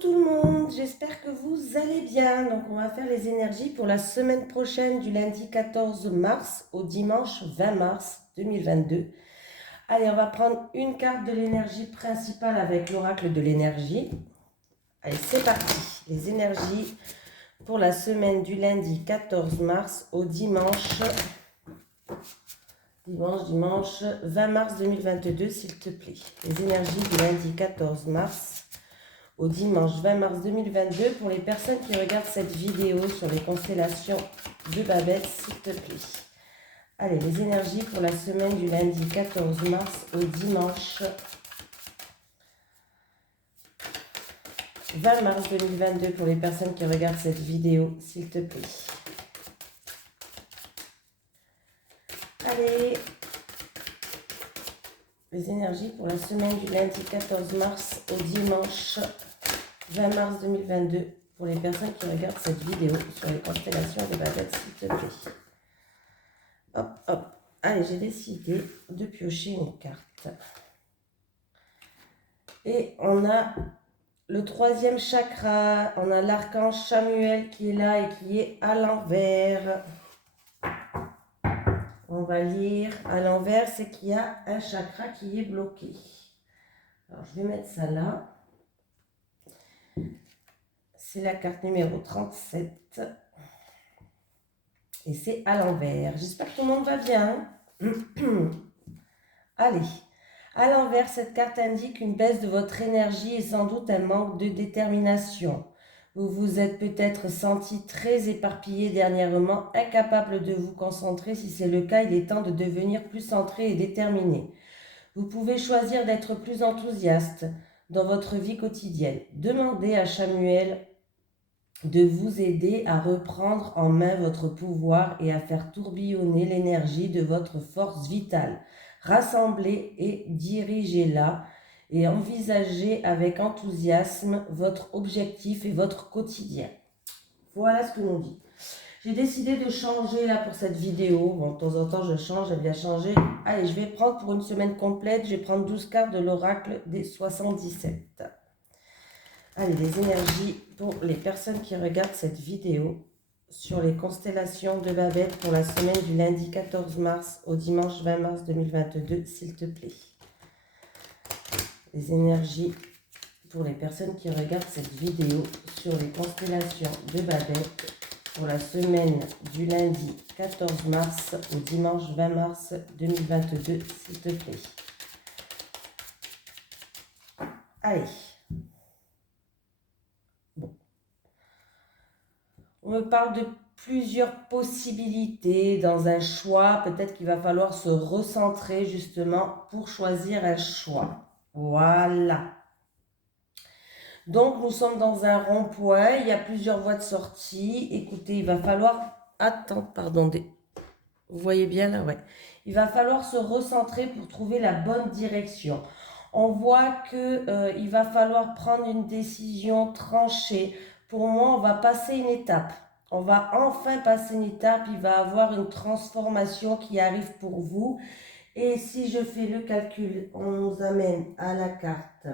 tout le monde, j'espère que vous allez bien. Donc on va faire les énergies pour la semaine prochaine du lundi 14 mars au dimanche 20 mars 2022. Allez, on va prendre une carte de l'énergie principale avec l'oracle de l'énergie. Allez, c'est parti. Les énergies pour la semaine du lundi 14 mars au dimanche 20 mars 2022, s'il te plaît. Les énergies du lundi 14 mars au dimanche 20 mars 2022 pour les personnes qui regardent cette vidéo sur les constellations de Babel, s'il te plaît. Allez, les énergies pour la semaine du lundi 14 mars au dimanche 20 mars 2022 pour les personnes qui regardent cette vidéo, s'il te plaît. Allez, les énergies pour la semaine du lundi 14 mars au dimanche 20 mars 2022 pour les personnes qui regardent cette vidéo sur les constellations de Babel, s'il te plaît. Hop, hop. Allez, j'ai décidé de piocher une carte. Et on a le troisième chakra. On a l'archange Chamuel qui est là et qui est à l'envers. On va lire. À l'envers, c'est qu'il y a un chakra qui est bloqué. Alors, je vais mettre ça là. C'est la carte numéro 37. Et c'est à l'envers. J'espère que tout le monde va bien. Allez. À l'envers, cette carte indique une baisse de votre énergie et sans doute un manque de détermination. Vous vous êtes peut-être senti très éparpillé dernièrement, incapable de vous concentrer. Si c'est le cas, il est temps de devenir plus centré et déterminé. Vous pouvez choisir d'être plus enthousiaste dans votre vie quotidienne. Demandez à Chamuel de vous aider à reprendre en main votre pouvoir et à faire tourbillonner l'énergie de votre force vitale. Rassemblez et dirigez-la et envisagez avec enthousiasme votre objectif et votre quotidien. Voilà ce que l'on dit. J'ai décidé de changer là pour cette vidéo. Bon, de temps en temps je change, j'aime bien changer. Allez, je vais prendre pour une semaine complète, je vais prendre 12 cartes de l'oracle des 77. Allez, les énergies pour les personnes qui regardent cette vidéo sur les constellations de Babel pour la semaine du lundi 14 mars au dimanche 20 mars 2022, s'il te plaît. Les énergies pour les personnes qui regardent cette vidéo sur les constellations de Babel pour la semaine du lundi 14 mars au dimanche 20 mars 2022, s'il te plaît. Allez. Bon. On me parle de plusieurs possibilités dans un choix. Peut-être qu'il va falloir se recentrer justement pour choisir un choix. Voilà. Donc, nous sommes dans un rond-point. Il y a plusieurs voies de sortie. Écoutez, il va falloir... Attends, pardon. Vous voyez bien là, ouais. Il va falloir se recentrer pour trouver la bonne direction. On voit qu'il va falloir prendre une décision tranchée. Pour moi, on va passer une étape. On va enfin passer une étape. Il va y avoir une transformation qui arrive pour vous. Et si je fais le calcul, on nous amène à la carte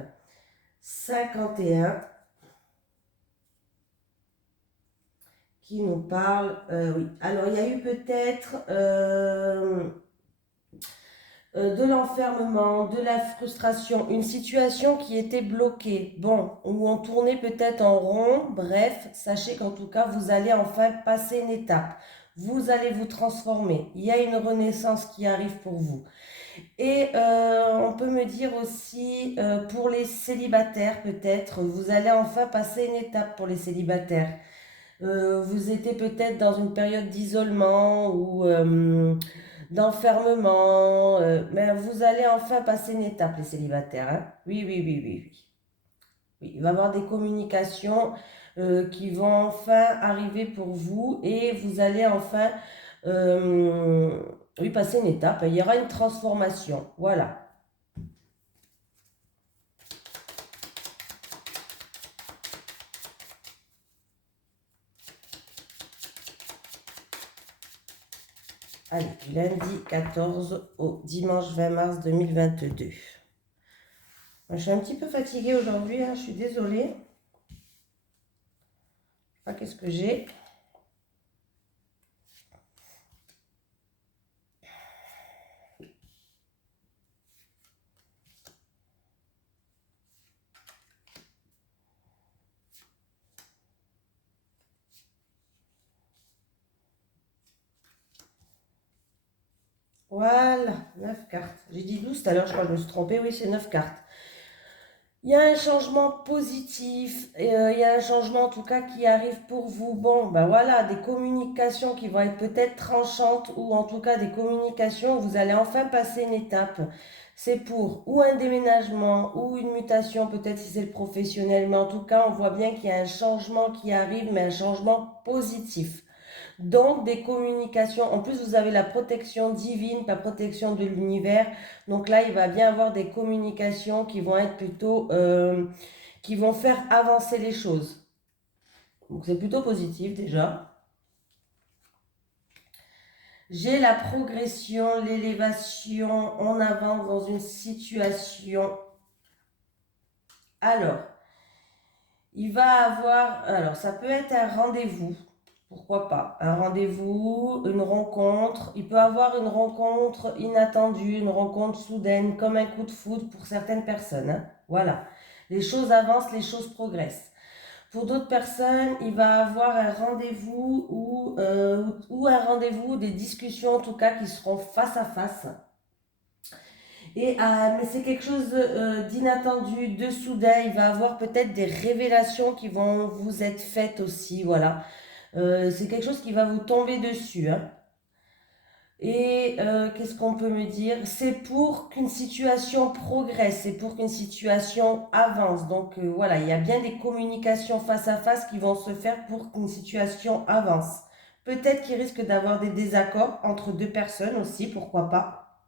51 qui nous parle. Oui. Alors, il y a eu peut-être... de l'enfermement, de la frustration, une situation qui était bloquée, bon, où on tournait peut-être en rond, bref, sachez qu'en tout cas, vous allez enfin passer une étape, vous allez vous transformer, il y a une renaissance qui arrive pour vous. Et on peut me dire aussi, pour les célibataires peut-être, vous allez enfin passer une étape pour les célibataires. Vous étiez peut-être dans une période d'isolement ou d'enfermement, mais vous allez enfin passer une étape, les célibataires. Hein. Oui, oui, oui, oui, oui. Oui, il va y avoir des communications qui vont enfin arriver pour vous et vous allez enfin oui, passer une étape. Il y aura une transformation. Voilà. Allez, du lundi 14 au dimanche 20 mars 2022. Je suis un petit peu fatiguée aujourd'hui, hein, je suis désolée. Ah, qu'est-ce que j'ai? Voilà, 9 cartes. J'ai dit 12 tout à l'heure, je crois que je me suis trompée. Oui, c'est 9 cartes. Il y a un changement positif, il y a un changement en tout cas qui arrive pour vous. Bon, ben voilà, des communications qui vont être peut-être tranchantes ou en tout cas des communications où vous allez enfin passer une étape. C'est pour ou un déménagement ou une mutation, peut-être si c'est le professionnel, mais en tout cas, on voit bien qu'il y a un changement qui arrive, mais un changement positif. Donc, des communications. En plus, vous avez la protection divine, la protection de l'univers. Donc là, il va bien avoir des communications qui vont être plutôt, qui vont faire avancer les choses. Donc c'est plutôt positif déjà. J'ai la progression, l'élévation, on avance dans une situation. Alors, il va avoir, alors ça peut être un rendez-vous. Pourquoi pas? Un rendez-vous, une rencontre. Il peut avoir une rencontre inattendue, une rencontre soudaine, comme un coup de foudre pour certaines personnes, hein. Voilà. Les choses avancent, les choses progressent. Pour d'autres personnes, il va avoir un rendez-vous ou un rendez-vous, des discussions en tout cas qui seront face à face. Mais c'est quelque chose d'inattendu, de soudain. Il va avoir peut-être des révélations qui vont vous être faites aussi. Voilà. C'est quelque chose qui va vous tomber dessus, hein. Qu'est-ce qu'on peut me dire? C'est pour qu'une situation progresse, c'est pour qu'une situation avance. Donc voilà, il y a bien des communications face à face qui vont se faire pour qu'une situation avance. Peut-être qu'il risque d'avoir des désaccords entre deux personnes aussi, pourquoi pas.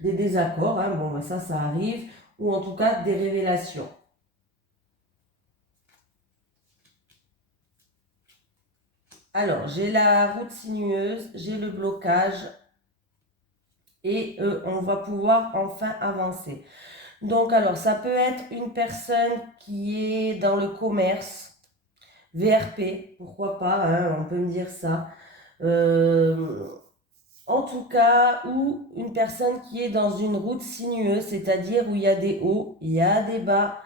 Des désaccords, hein, bon, ben ça arrive. Ou en tout cas des révélations. Alors, j'ai la route sinueuse, j'ai le blocage et on va pouvoir enfin avancer. Donc, alors, ça peut être une personne qui est dans le commerce, VRP, pourquoi pas, hein, on peut me dire ça. Euh, En tout cas, ou une personne qui est dans une route sinueuse, c'est-à-dire où il y a des hauts, il y a des bas.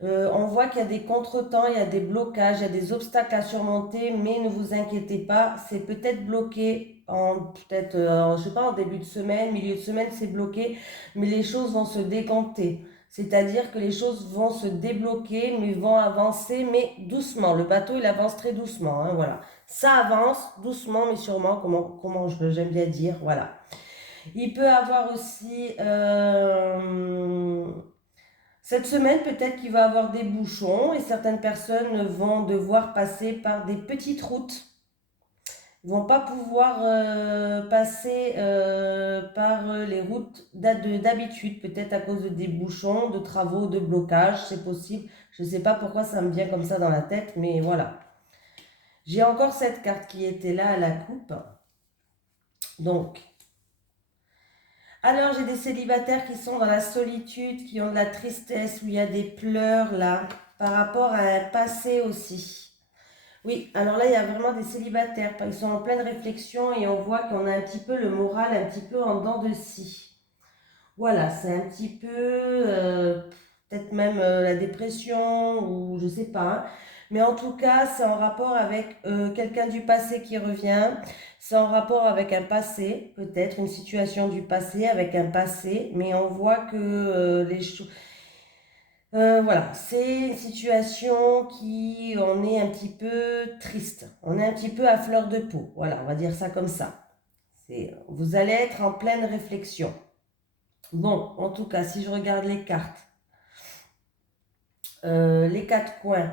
On voit qu'il y a des contretemps, il y a des blocages, il y a des obstacles à surmonter, mais ne vous inquiétez pas, c'est peut-être bloqué peut-être, je sais pas, en début de semaine, milieu de semaine, c'est bloqué, mais les choses vont se décanter. C'est-à-dire que les choses vont se débloquer, mais vont avancer, mais doucement. Le bateau, il avance très doucement, hein, voilà. Ça avance doucement, mais sûrement, j'aime bien dire, voilà. Il peut avoir aussi cette semaine, peut-être qu'il va y avoir des bouchons et certaines personnes vont devoir passer par des petites routes. Ils ne vont pas pouvoir passer par les routes d'habitude, peut-être à cause de des bouchons, de travaux, de blocages, c'est possible. Je ne sais pas pourquoi ça me vient comme ça dans la tête, mais voilà. J'ai encore cette carte qui était là à la coupe. Donc, alors j'ai des célibataires qui sont dans la solitude, qui ont de la tristesse, où il y a des pleurs là, par rapport à un passé aussi. Oui, alors là, il y a vraiment des célibataires. Ils sont en pleine réflexion et on voit qu'on a un petit peu le moral un petit peu en dents de scie. Voilà, c'est un petit peu, peut-être même la dépression ou je sais pas, hein. Mais en tout cas, c'est en rapport avec quelqu'un du passé qui revient. C'est en rapport avec un passé, peut-être une situation du passé, avec un passé. Mais on voit que les choses voilà, c'est une situation qui, on est un petit peu triste, on est un petit peu à fleur de peau, voilà, on va dire ça comme ça. Vous allez être en pleine réflexion. Bon, en tout cas, si je regarde les cartes, les quatre coins,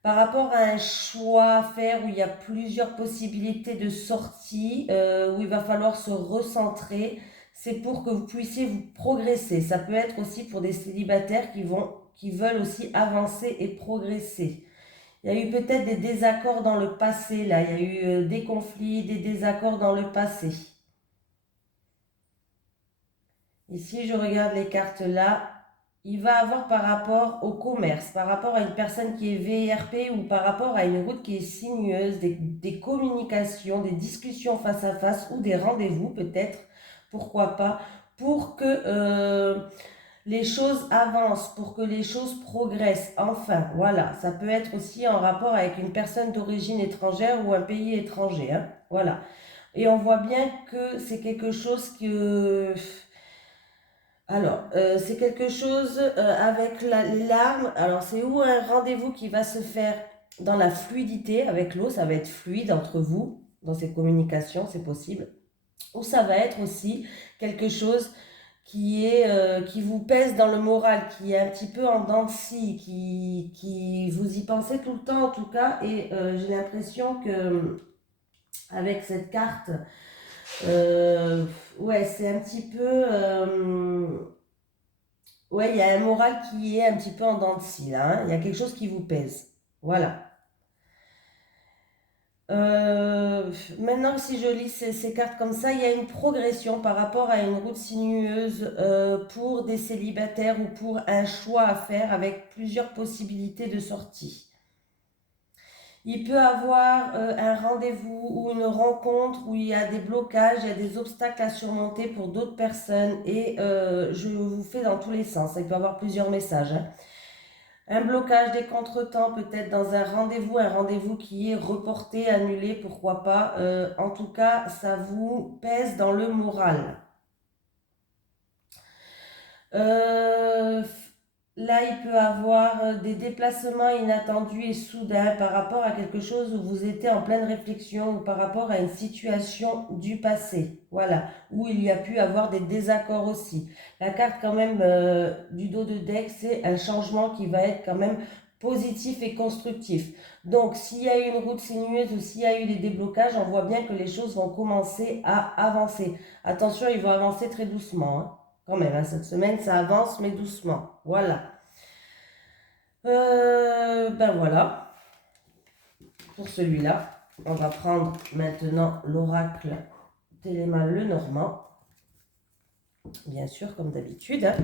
par rapport à un choix à faire où il y a plusieurs possibilités de sortie, où il va falloir se recentrer, c'est pour que vous puissiez vous progresser. Ça peut être aussi pour des célibataires qui veulent aussi avancer et progresser. Il y a eu peut-être des désaccords dans le passé, là. Il y a eu des conflits, des désaccords dans le passé. Ici, je regarde les cartes là. il va avoir par rapport au commerce, par rapport à une personne qui est VRP ou par rapport à une route qui est sinueuse, des communications, des discussions face à face ou des rendez-vous peut-être, pourquoi pas, pour que les choses avancent, pour que les choses progressent. Enfin, voilà, ça peut être aussi en rapport avec une personne d'origine étrangère ou un pays étranger, hein, voilà. Et on voit bien que c'est quelque chose que... Alors, c'est quelque chose avec les larmes. Alors, c'est ou un rendez-vous qui va se faire dans la fluidité avec l'eau, ça va être fluide entre vous, dans ces communications, c'est possible. Ou ça va être aussi quelque chose qui vous pèse dans le moral, qui est un petit peu en dents de scie, qui vous y pensez tout le temps en tout cas. Et j'ai l'impression que avec cette carte, euh, ouais, c'est un petit peu... ouais, il y a un moral qui est un petit peu en dents de scie là, hein. Il y a quelque chose qui vous pèse. Voilà. Maintenant, si je lis ces cartes comme ça, il y a une progression par rapport à une route sinueuse pour des célibataires ou pour un choix à faire avec plusieurs possibilités de sortie. Il peut avoir un rendez-vous ou une rencontre où il y a des blocages, il y a des obstacles à surmonter pour d'autres personnes et je vous fais dans tous les sens. Il peut y avoir plusieurs messages, hein. Un blocage, des contretemps, peut-être dans un rendez-vous qui est reporté, annulé, pourquoi pas. En tout cas, ça vous pèse dans le moral. Euh, Là, il peut avoir des déplacements inattendus et soudains par rapport à quelque chose où vous étiez en pleine réflexion ou par rapport à une situation du passé. Voilà, où il y a pu avoir des désaccords aussi. La carte quand même du dos de deck, c'est un changement qui va être quand même positif et constructif. Donc, s'il y a eu une route sinueuse ou s'il y a eu des déblocages, on voit bien que les choses vont commencer à avancer. Attention, ils vont avancer très doucement, hein. Quand même, hein, cette semaine, ça avance, mais doucement. Voilà. Ben voilà, pour celui-là. On va prendre maintenant l'oracle Téléma Lenormand. Bien sûr, comme d'habitude, hein.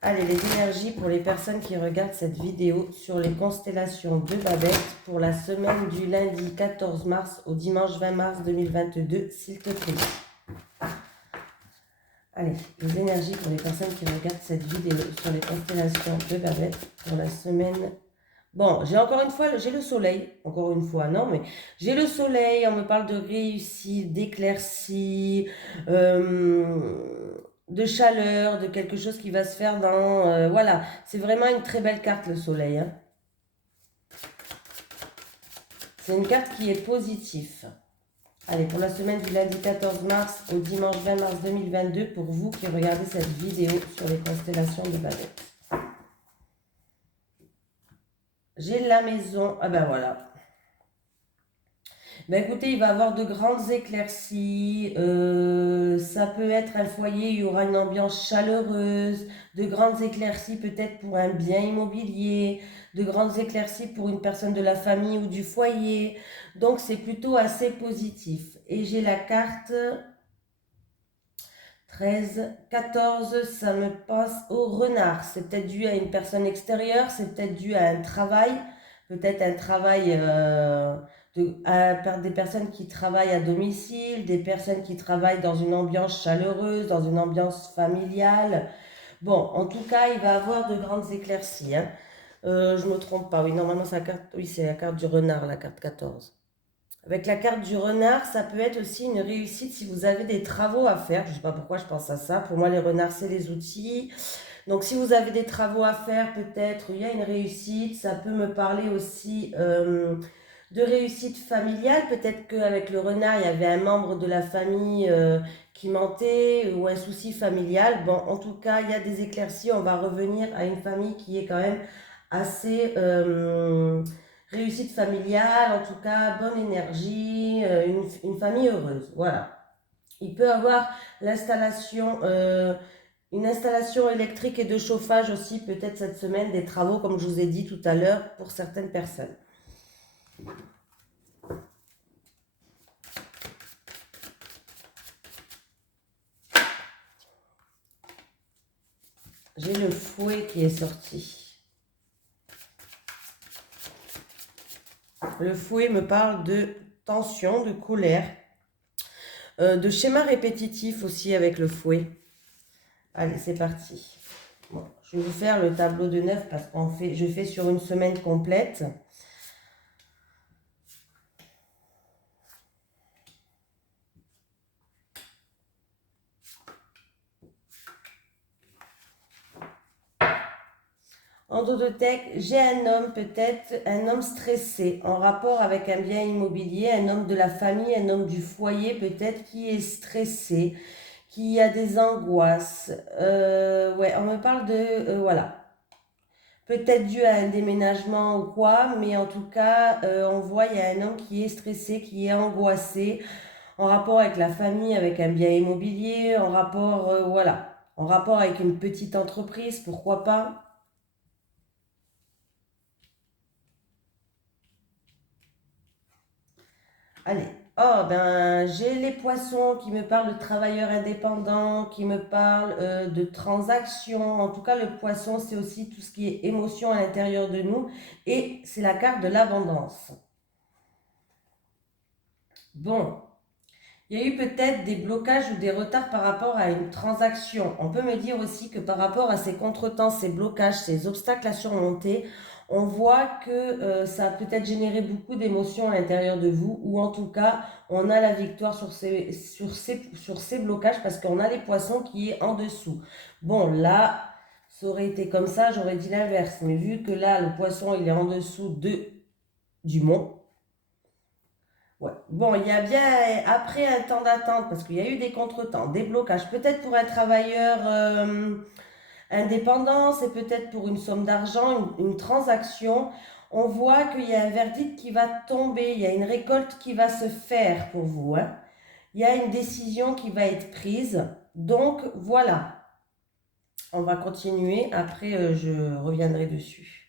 Allez, les énergies pour les personnes qui regardent cette vidéo sur les constellations de Babette pour la semaine du lundi 14 mars au dimanche 20 mars 2022, s'il te plaît. Allez, les énergies pour les personnes qui regardent cette vidéo sur les constellations de Babette pour la semaine. Bon, j'ai encore une fois, j'ai le soleil, encore une fois, non, mais j'ai le soleil, on me parle de réussite, d'éclaircie, de chaleur, de quelque chose qui va se faire dans... voilà, c'est vraiment une très belle carte, le soleil, hein. C'est une carte qui est positive. Allez, pour la semaine du lundi 14 mars au dimanche 20 mars 2022, pour vous qui regardez cette vidéo sur les constellations de Babette. J'ai la maison, ah ben voilà. Ben écoutez, il va y avoir de grandes éclaircies, ça peut être un foyer, il y aura une ambiance chaleureuse, de grandes éclaircies peut-être pour un bien immobilier, de grandes éclaircies pour une personne de la famille ou du foyer. Donc c'est plutôt assez positif. Et j'ai la carte 13, 14, ça me passe au renard. C'est peut-être dû à une personne extérieure, c'est peut-être dû à un travail, peut-être un travail des personnes qui travaillent à domicile, des personnes qui travaillent dans une ambiance chaleureuse, dans une ambiance familiale. Bon, en tout cas, il va avoir de grandes éclaircies, hein. Je me trompe pas, oui, normalement, oui, c'est la carte du renard, la carte 14. Avec la carte du renard, ça peut être aussi une réussite si vous avez des travaux à faire. Je ne sais pas pourquoi je pense à ça. Pour moi, les renards, c'est les outils. Donc, si vous avez des travaux à faire, peut-être, il y a une réussite. Ça peut me parler aussi de réussite familiale. Peut-être qu'avec le renard, il y avait un membre de la famille qui mentait ou un souci familial. Bon, en tout cas, il y a des éclaircies. On va revenir à une famille qui est quand même assez... réussite familiale, en tout cas, bonne énergie, une famille heureuse. Voilà. Il peut avoir l'installation, une installation électrique et de chauffage aussi, peut-être cette semaine, des travaux, comme je vous ai dit tout à l'heure, pour certaines personnes. J'ai le fouet qui est sorti. Le fouet me parle de tension, de colère, de schéma répétitif aussi avec le fouet. Allez, c'est parti. Bon, je vais vous faire le tableau de 9 parce je fais sur une semaine complète. En dos de tech, j'ai un homme, peut-être un homme stressé, en rapport avec un bien immobilier, un homme de la famille, un homme du foyer, peut-être qui est stressé, qui a des angoisses. Ouais, on me parle de, voilà, peut-être dû à un déménagement ou quoi, mais en tout cas, on voit, il y a un homme qui est stressé, qui est angoissé, en rapport avec la famille, avec un bien immobilier, en rapport, voilà, en rapport avec une petite entreprise, pourquoi pas. Allez, oh ben j'ai les poissons qui me parlent de travailleurs indépendants, qui me parlent de transactions. En tout cas, le poisson, c'est aussi tout ce qui est émotion à l'intérieur de nous et c'est la carte de l'abondance. Bon, il y a eu peut-être des blocages ou des retards par rapport à une transaction. On peut me dire aussi que par rapport à ces contretemps, ces blocages, ces obstacles à surmonter, on voit que ça a peut-être généré beaucoup d'émotions à l'intérieur de vous, ou en tout cas, on a la victoire sur ces blocages parce qu'on a les poissons qui est en dessous. Bon, là, ça aurait été comme ça, j'aurais dit l'inverse. Mais vu que là, le poisson, il est en dessous du mont. Ouais. Bon, il y a bien, après un temps d'attente, parce qu'il y a eu des contretemps, des blocages, peut-être pour un travailleur indépendant, c'est peut-être pour une somme d'argent, une transaction. On voit qu'il y a un verdict qui va tomber, il y a une récolte qui va se faire pour vous, hein. Il y a une décision qui va être prise. Donc, voilà, on va continuer. Après, je reviendrai dessus.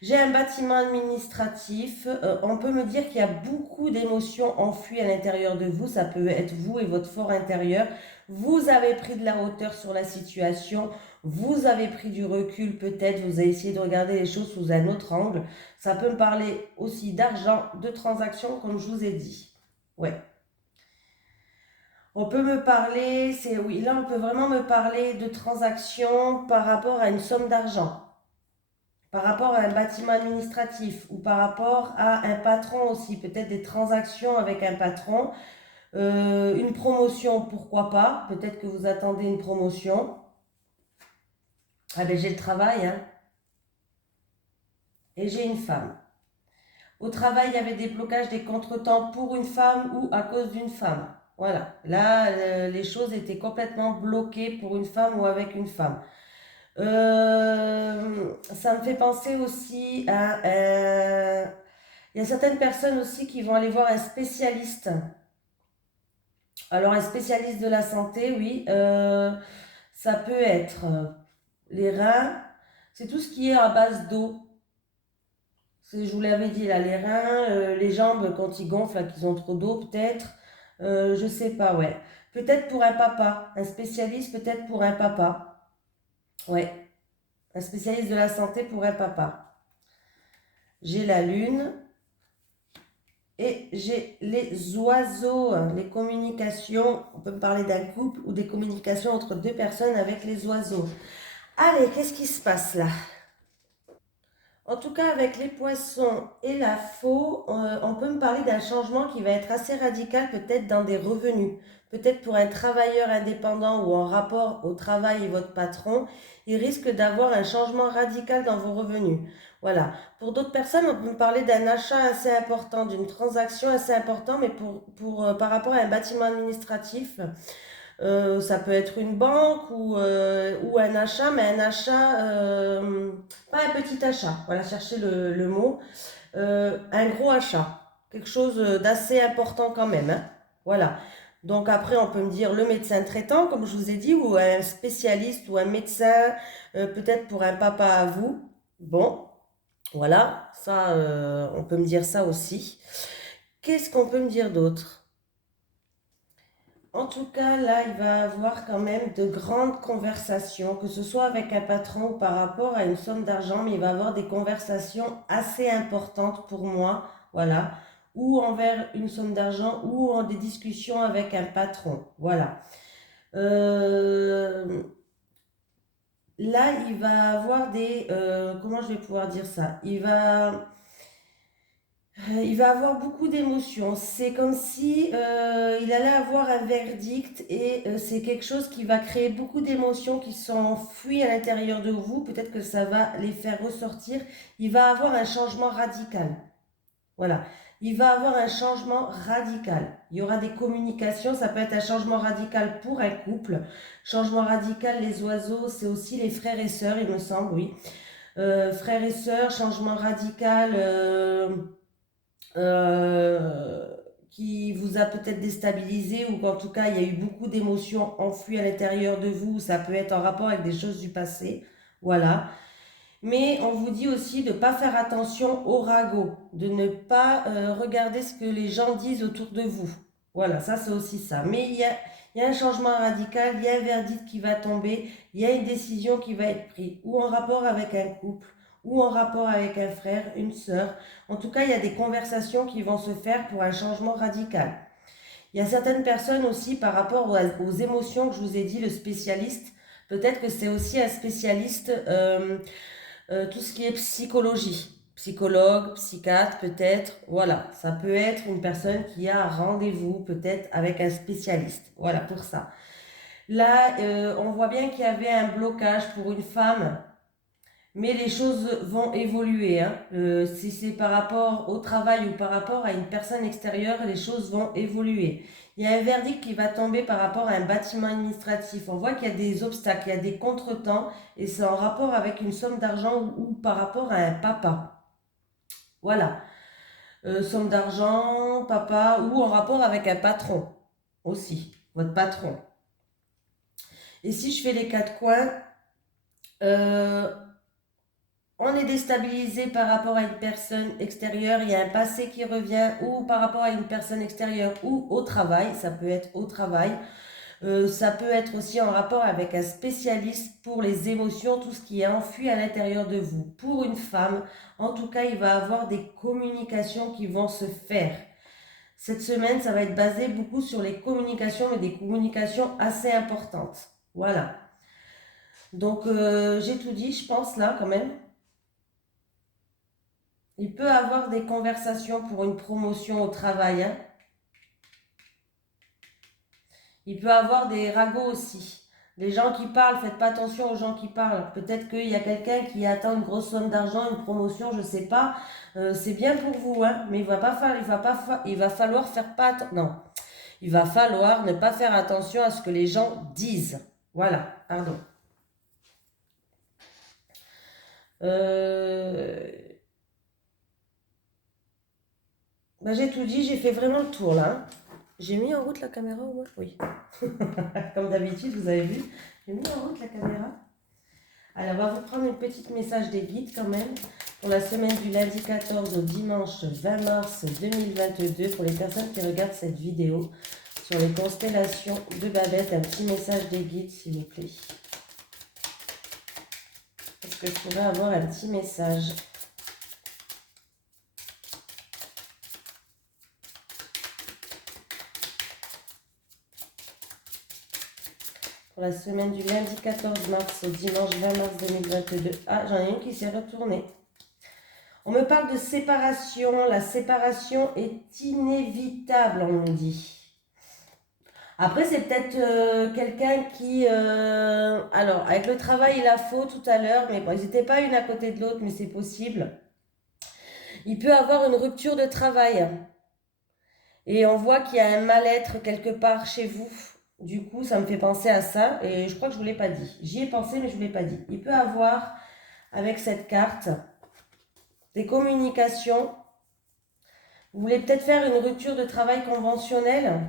J'ai un bâtiment administratif. On peut me dire qu'il y a beaucoup d'émotions enfuies à l'intérieur de vous. Ça peut être vous et votre fort intérieur. Vous avez pris de la hauteur sur la situation. Vous avez pris du recul peut-être. Vous avez essayé de regarder les choses sous un autre angle. Ça peut me parler aussi d'argent, de transactions, comme je vous ai dit. Ouais. On peut me parler, oui, là on peut vraiment me parler de transactions par rapport à une somme d'argent, par rapport à un bâtiment administratif ou par rapport à un patron aussi, peut-être des transactions avec un patron, une promotion, pourquoi pas, peut-être que vous attendez une promotion. Ah ben j'ai le travail, hein, et j'ai une femme. Au travail, il y avait des blocages, des contretemps pour une femme ou à cause d'une femme. Voilà, là, les choses étaient complètement bloquées pour une femme ou avec une femme. Ça me fait penser aussi à... il y a certaines personnes aussi qui vont aller voir un spécialiste. Alors, un spécialiste de la santé, oui, ça peut être les reins, c'est tout ce qui est à base d'eau. Je vous l'avais dit, là, les reins, les jambes quand ils gonflent, là, qu'ils ont trop d'eau, peut-être. Je sais pas, ouais. Peut-être pour un papa, un spécialiste, peut-être pour un papa. Ouais, un spécialiste de la santé pour un papa. J'ai la lune et j'ai les oiseaux, les communications. On peut me parler d'un couple ou des communications entre deux personnes avec les oiseaux. Allez, qu'est-ce qui se passe là? En tout cas, avec les poissons et la faux, on peut me parler d'un changement qui va être assez radical, peut-être dans des revenus. Peut-être pour un travailleur indépendant ou en rapport au travail et votre patron, il risque d'avoir un changement radical dans vos revenus. Voilà. Pour d'autres personnes, on peut me parler d'un achat assez important, d'une transaction assez importante, mais par rapport à un bâtiment administratif, ça peut être une banque ou un achat, mais un achat, pas un petit achat, voilà, chercher le mot, un gros achat, quelque chose d'assez important quand même, hein. Voilà. Donc après, on peut me dire le médecin traitant, comme je vous ai dit, ou un spécialiste ou un médecin, peut-être pour un papa à vous. Bon, voilà, ça, on peut me dire ça aussi. Qu'est-ce qu'on peut me dire d'autre? En tout cas, là, il va avoir quand même de grandes conversations, que ce soit avec un patron ou par rapport à une somme d'argent, mais il va avoir des conversations assez importantes pour moi, voilà, ou envers une somme d'argent, ou en des discussions avec un patron, voilà. Euh, Là, il va avoir comment je vais pouvoir dire ça? Il va avoir beaucoup d'émotions. C'est comme si il allait avoir un verdict et c'est quelque chose qui va créer beaucoup d'émotions qui sont enfouies à l'intérieur de vous. Peut-être que ça va les faire ressortir. Il va avoir un changement radical. Voilà. Il va avoir un changement radical. Il y aura des communications. Ça peut être un changement radical pour un couple. Changement radical, les oiseaux, c'est aussi les frères et sœurs, il me semble, oui. Frères et sœurs, changement radical. Euh, qui vous a peut-être déstabilisé ou qu'en tout cas il y a eu beaucoup d'émotions enfouies à l'intérieur de vous, ça peut être en rapport avec des choses du passé, voilà. Mais on vous dit aussi de ne pas faire attention au ragot, de ne pas regarder ce que les gens disent autour de vous. Voilà, ça c'est aussi ça. Mais il y a un changement radical, il y a un verdict qui va tomber, il y a une décision qui va être prise, ou en rapport avec un couple, ou en rapport avec un frère, une sœur. En tout cas, il y a des conversations qui vont se faire pour un changement radical. Il y a certaines personnes aussi par rapport aux émotions que je vous ai dit, le spécialiste, peut-être que c'est aussi un spécialiste tout ce qui est psychologie. Psychologue, psychiatre peut-être, voilà. Ça peut être une personne qui a un rendez-vous peut-être avec un spécialiste. Voilà pour ça. Là, on voit bien qu'il y avait un blocage pour une femme, mais les choses vont évoluer, hein. Si c'est par rapport au travail ou par rapport à une personne extérieure, les choses vont évoluer. Il y a un verdict qui va tomber par rapport à un bâtiment administratif. On voit qu'il y a des obstacles, il y a des contretemps, et c'est en rapport avec une somme d'argent ou par rapport à un papa. Voilà. Somme d'argent, papa, ou en rapport avec un patron aussi, votre patron. Et si je fais les quatre coins, euh, on est déstabilisé par rapport à une personne extérieure, il y a un passé qui revient, ou par rapport à une personne extérieure, ou au travail, ça peut être au travail. Ça peut être aussi en rapport avec un spécialiste pour les émotions, tout ce qui est enfui à l'intérieur de vous. Pour une femme, en tout cas, il va y avoir des communications qui vont se faire. Cette semaine, ça va être basé beaucoup sur les communications, mais des communications assez importantes. Voilà. Donc, j'ai tout dit, je pense, là, quand même. Il peut avoir des conversations pour une promotion au travail, hein. Il peut avoir des ragots aussi. Les gens qui parlent, faites pas attention aux gens qui parlent. Peut-être qu'il y a quelqu'un qui attend une grosse somme d'argent, une promotion, je sais pas. C'est bien pour vous, hein, mais il va falloir faire pas non. Il va falloir ne pas faire attention à ce que les gens disent. Voilà, pardon. Euh, j'ai tout dit, j'ai fait vraiment le tour là, hein. J'ai mis en route la caméra au moins? Oui. Comme d'habitude, vous avez vu, j'ai mis en route la caméra. Alors, on va vous prendre une petite message des guides quand même pour la semaine du lundi 14 au dimanche 20 mars 2022 pour les personnes qui regardent cette vidéo sur les constellations de Babette. Un petit message des guides, s'il vous plaît. Est-ce que je pourrais avoir un petit message? Pour la semaine du lundi 14 mars au dimanche 20 mars 2022. Ah, j'en ai une qui s'est retournée. On me parle de séparation. La séparation est inévitable, on me dit. Après, c'est peut-être quelqu'un qui... alors, avec le travail et la faute tout à l'heure, mais bon, ils n'étaient pas une à côté de l'autre, mais c'est possible. Il peut avoir une rupture de travail. Et on voit qu'il y a un mal-être quelque part chez vous. Du coup, ça me fait penser à ça. Et je crois que je ne vous l'ai pas dit. J'y ai pensé, mais je ne vous l'ai pas dit. Il peut avoir, avec cette carte, des communications. Vous voulez peut-être faire une rupture de travail conventionnelle,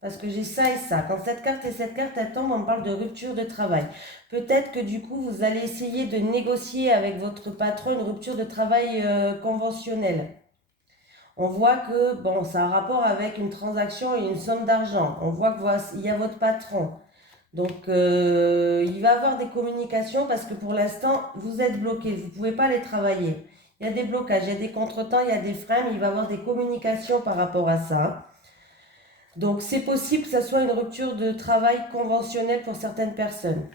parce que j'ai ça et ça. Quand cette carte et cette carte elle tombe, on parle de rupture de travail. Peut-être que du coup, vous allez essayer de négocier avec votre patron une rupture de travail conventionnelle. On voit que, bon, ça a un rapport avec une transaction et une somme d'argent. On voit qu'il y a votre patron. Donc, il va y avoir des communications parce que pour l'instant, vous êtes bloqué. Vous ne pouvez pas les travailler. Il y a des blocages, il y a des contretemps, il y a des freins, mais il va y avoir des communications par rapport à ça. Donc, c'est possible que ça soit une rupture de travail conventionnelle pour certaines personnes.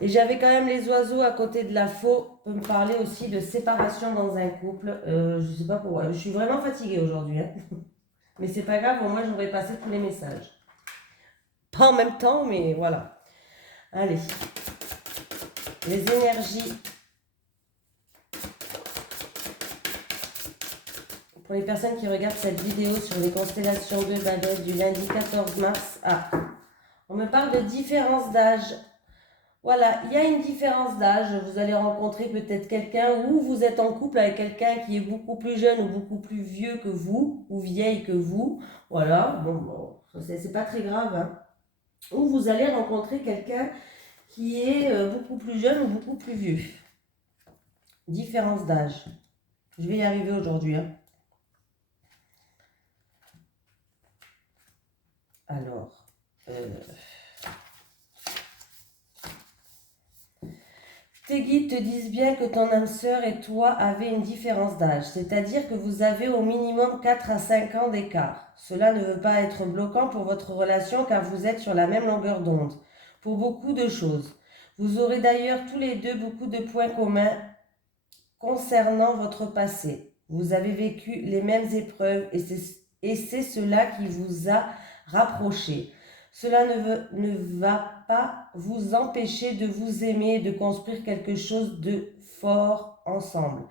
Et j'avais quand même les oiseaux à côté de la faux, peut me parler aussi de séparation dans un couple. Je sais pas pourquoi. Je suis vraiment fatiguée aujourd'hui, hein. Mais c'est pas grave, au moins j'aurais passé tous les messages. Pas en même temps, mais voilà. Allez. Les énergies. Pour les personnes qui regardent cette vidéo sur les constellations de Babel du lundi 14 mars. Ah, on me parle de différence d'âge. Voilà, il y a une différence d'âge. Vous allez rencontrer peut-être quelqu'un ou vous êtes en couple avec quelqu'un qui est beaucoup plus jeune ou beaucoup plus vieux que vous ou vieille que vous. Voilà, bon c'est pas très grave, hein. Ou vous allez rencontrer quelqu'un qui est beaucoup plus jeune ou beaucoup plus vieux. Différence d'âge. Je vais y arriver aujourd'hui, hein. Alors, tes guides te disent bien que ton âme sœur et toi avez une différence d'âge, c'est-à-dire que vous avez au minimum 4 à 5 ans d'écart. Cela ne veut pas être bloquant pour votre relation car vous êtes sur la même longueur d'onde pour beaucoup de choses. Vous aurez d'ailleurs tous les deux beaucoup de points communs concernant votre passé. Vous avez vécu les mêmes épreuves et c'est cela qui vous a rapprochés. Cela ne va pas vous empêcher de vous aimer et de construire quelque chose de fort ensemble.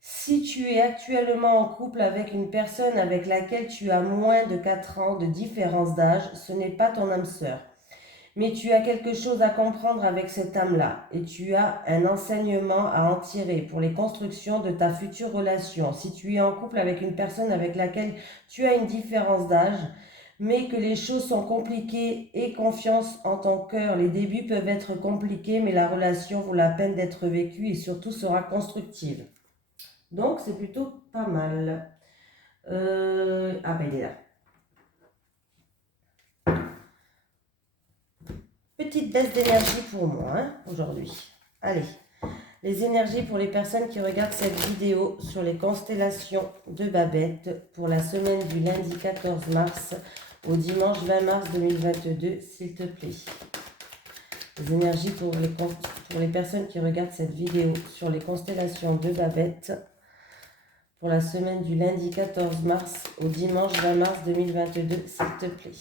Si tu es actuellement en couple avec une personne avec laquelle tu as moins de 4 ans de différence d'âge, ce n'est pas ton âme sœur. Mais tu as quelque chose à comprendre avec cette âme-là et tu as un enseignement à en tirer pour les constructions de ta future relation. Si tu es en couple avec une personne avec laquelle tu as une différence d'âge, mais que les choses sont compliquées, aie confiance en ton cœur. Les débuts peuvent être compliqués, mais la relation vaut la peine d'être vécue et surtout sera constructive. Donc, c'est plutôt pas mal. Ah ben, il est là. Petite baisse d'énergie pour moi, hein, aujourd'hui. Allez, les énergies pour les personnes qui regardent cette vidéo sur les constellations de Babette pour la semaine du lundi 14 mars au dimanche 20 mars 2022, s'il te plaît. Les énergies pour les personnes qui regardent cette vidéo sur les constellations de Babette pour la semaine du lundi 14 mars au dimanche 20 mars 2022, s'il te plaît.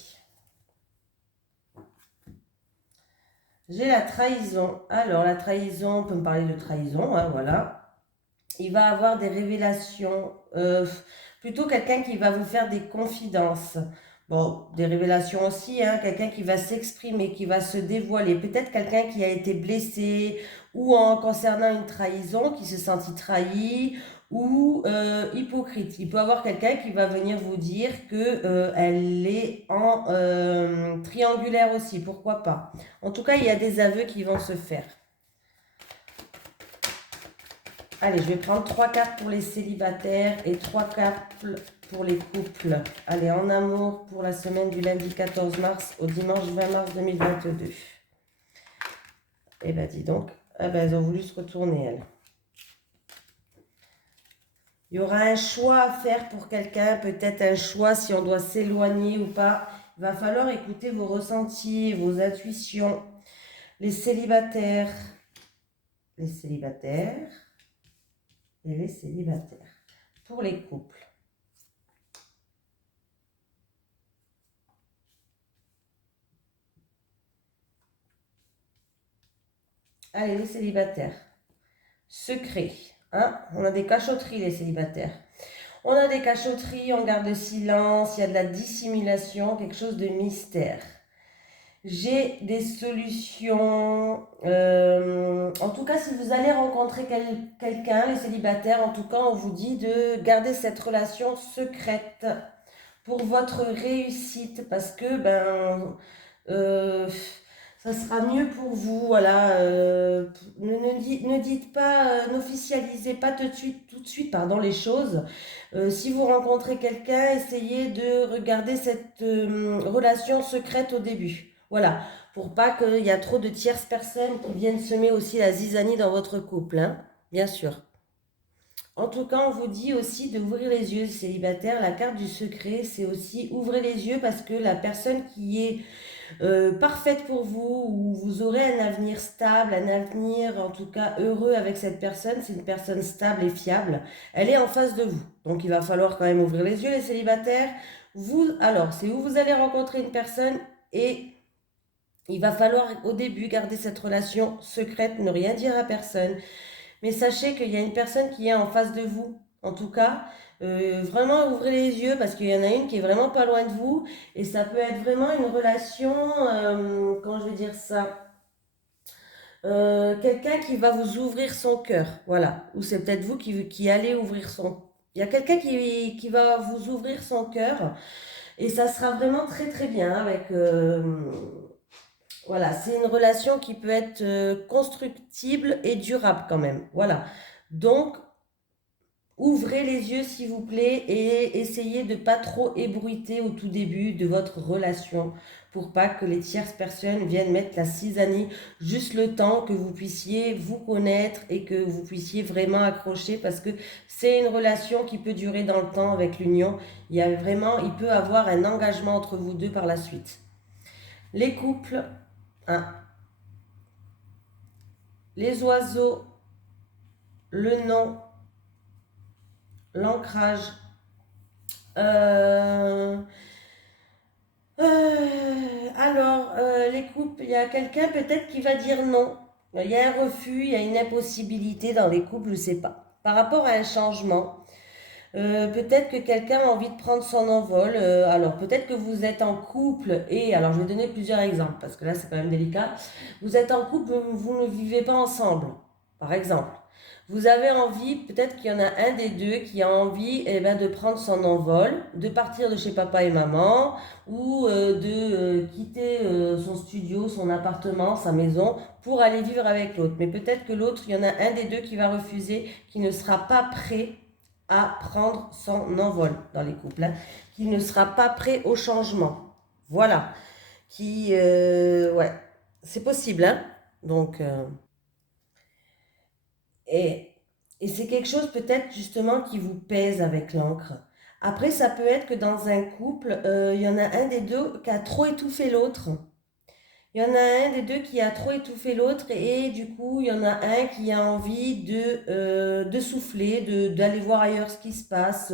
J'ai la trahison. Alors, la trahison, on peut me parler de trahison, hein, voilà. Il va avoir des révélations, plutôt quelqu'un qui va vous faire des confidences. Bon, des révélations aussi, hein, quelqu'un qui va s'exprimer, qui va se dévoiler. Peut-être quelqu'un qui a été blessé ou en concernant une trahison, qui se sentit trahi ou hypocrite. Il peut y avoir quelqu'un qui va venir vous dire que elle est en triangulaire aussi, pourquoi pas. En tout cas, il y a des aveux qui vont se faire. Allez, je vais prendre 3 cartes pour les célibataires et 3 cartes pour les couples. Allez, en amour pour la semaine du lundi 14 mars au dimanche 20 mars 2022. Eh ben, dis donc. Ah ben, elles ont voulu se retourner, elles. Il y aura un choix à faire pour quelqu'un, peut-être un choix si on doit s'éloigner ou pas. Il va falloir écouter vos ressentis, vos intuitions. Les célibataires et les célibataires. Pour les couples. Allez, les célibataires. Secret. Hein? On a des cachotteries, les célibataires. On a des cachotteries, on garde le silence, il y a de la dissimulation, quelque chose de mystère. J'ai des solutions. En tout cas, si vous allez rencontrer quelqu'un, les célibataires, en tout cas, on vous dit de garder cette relation secrète pour votre réussite parce que ça sera mieux pour vous. Voilà, ne dites pas, n'officialisez pas tout de suite, pardon, les choses. Si vous rencontrez quelqu'un, essayez de regarder cette relation secrète au début. Voilà, pour pas qu'il y a trop de tierces personnes qui viennent semer aussi la zizanie dans votre couple, hein, bien sûr. En tout cas, on vous dit aussi d'ouvrir les yeux, célibataire. La carte du secret, c'est aussi ouvrez les yeux parce que la personne qui est parfaite pour vous, où vous aurez un avenir stable, un avenir en tout cas heureux avec cette personne, c'est une personne stable et fiable, elle est en face de vous. Donc il va falloir quand même ouvrir les yeux, les célibataires. Alors, c'est où vous allez rencontrer une personne et il va falloir au début garder cette relation secrète, ne rien dire à personne. Mais sachez qu'il y a une personne qui est en face de vous. En tout cas, vraiment ouvrez les yeux parce qu'il y en a une qui est vraiment pas loin de vous et ça peut être vraiment une relation, comment je vais dire ça, quelqu'un qui va vous ouvrir son cœur, voilà. Ou c'est peut-être vous qui allez ouvrir son... Il y a quelqu'un qui va vous ouvrir son cœur et ça sera vraiment très très bien avec... voilà, c'est une relation qui peut être constructible et durable quand même. Voilà. Donc, ouvrez les yeux s'il vous plaît et essayez de pas trop ébruiter au tout début de votre relation pour pas que les tierces personnes viennent mettre la cisanie, juste le temps que vous puissiez vous connaître et que vous puissiez vraiment accrocher parce que c'est une relation qui peut durer dans le temps avec l'union. Il peut avoir un engagement entre vous deux par la suite. Les couples, hein, les oiseaux, le nom, l'ancrage. Les couples, il y a quelqu'un peut-être qui va dire non. Il y a un refus, il y a une impossibilité dans les couples, je ne sais pas. Par rapport à un changement, peut-être que quelqu'un a envie de prendre son envol. Alors peut-être que vous êtes en couple et, alors je vais donner plusieurs exemples parce que là c'est quand même délicat. Vous êtes en couple, vous ne vivez pas ensemble, par exemple. Vous avez envie, peut-être qu'il y en a un des deux qui a envie de prendre son envol, de partir de chez papa et maman ou de quitter son studio, son appartement, sa maison pour aller vivre avec l'autre. Mais peut-être que l'autre, il y en a un des deux qui va refuser, qui ne sera pas prêt à prendre son envol dans les couples, hein, qui ne sera pas prêt au changement. Voilà. Ouais, c'est possible, hein. Donc... Et, et c'est quelque chose peut-être justement qui vous pèse avec l'encre. Après, ça peut être que dans un couple, il y en a un des deux qui a trop étouffé l'autre. Il y en a un des deux qui a trop étouffé l'autre et du coup, il y en a un qui a envie de souffler, d'aller voir ailleurs ce qui se passe,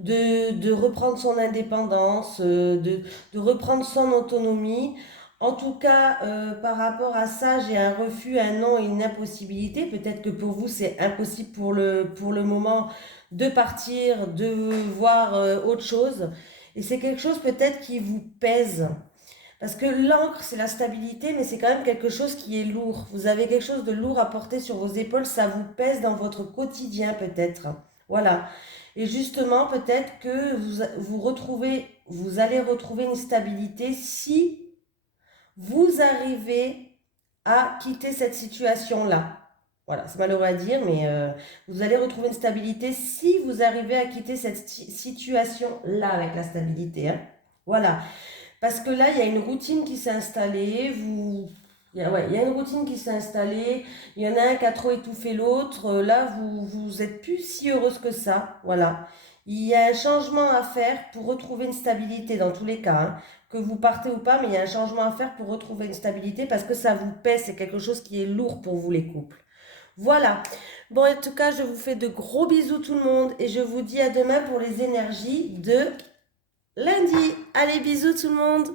de reprendre son indépendance, de reprendre son autonomie. En tout cas, par rapport à ça, j'ai un refus, un non et une impossibilité. Peut-être que pour vous, c'est impossible pour le moment de partir, de voir autre chose. Et c'est quelque chose peut-être qui vous pèse. Parce que l'encre, c'est la stabilité, mais c'est quand même quelque chose qui est lourd. Vous avez quelque chose de lourd à porter sur vos épaules, ça vous pèse dans votre quotidien peut-être. Voilà. Et justement, peut-être que vous allez retrouver une stabilité si vous arrivez à quitter cette situation-là. Voilà, c'est malheureux à dire, mais vous allez retrouver une stabilité si vous arrivez à quitter cette situation-là avec la stabilité, hein. Voilà. Parce que là, il y a une routine qui s'est installée. Il y a une routine qui s'est installée. Il y en a un qui a trop étouffé l'autre. Là, vous êtes plus si heureuse que ça. Voilà. Il y a un changement à faire pour retrouver une stabilité dans tous les cas, hein. Que vous partez ou pas, mais il y a un changement à faire pour retrouver une stabilité parce que ça vous pèse. C'est quelque chose qui est lourd pour vous, les couples. Voilà. Bon, en tout cas, je vous fais de gros bisous tout le monde et je vous dis à demain pour les énergies de lundi. Allez, bisous tout le monde.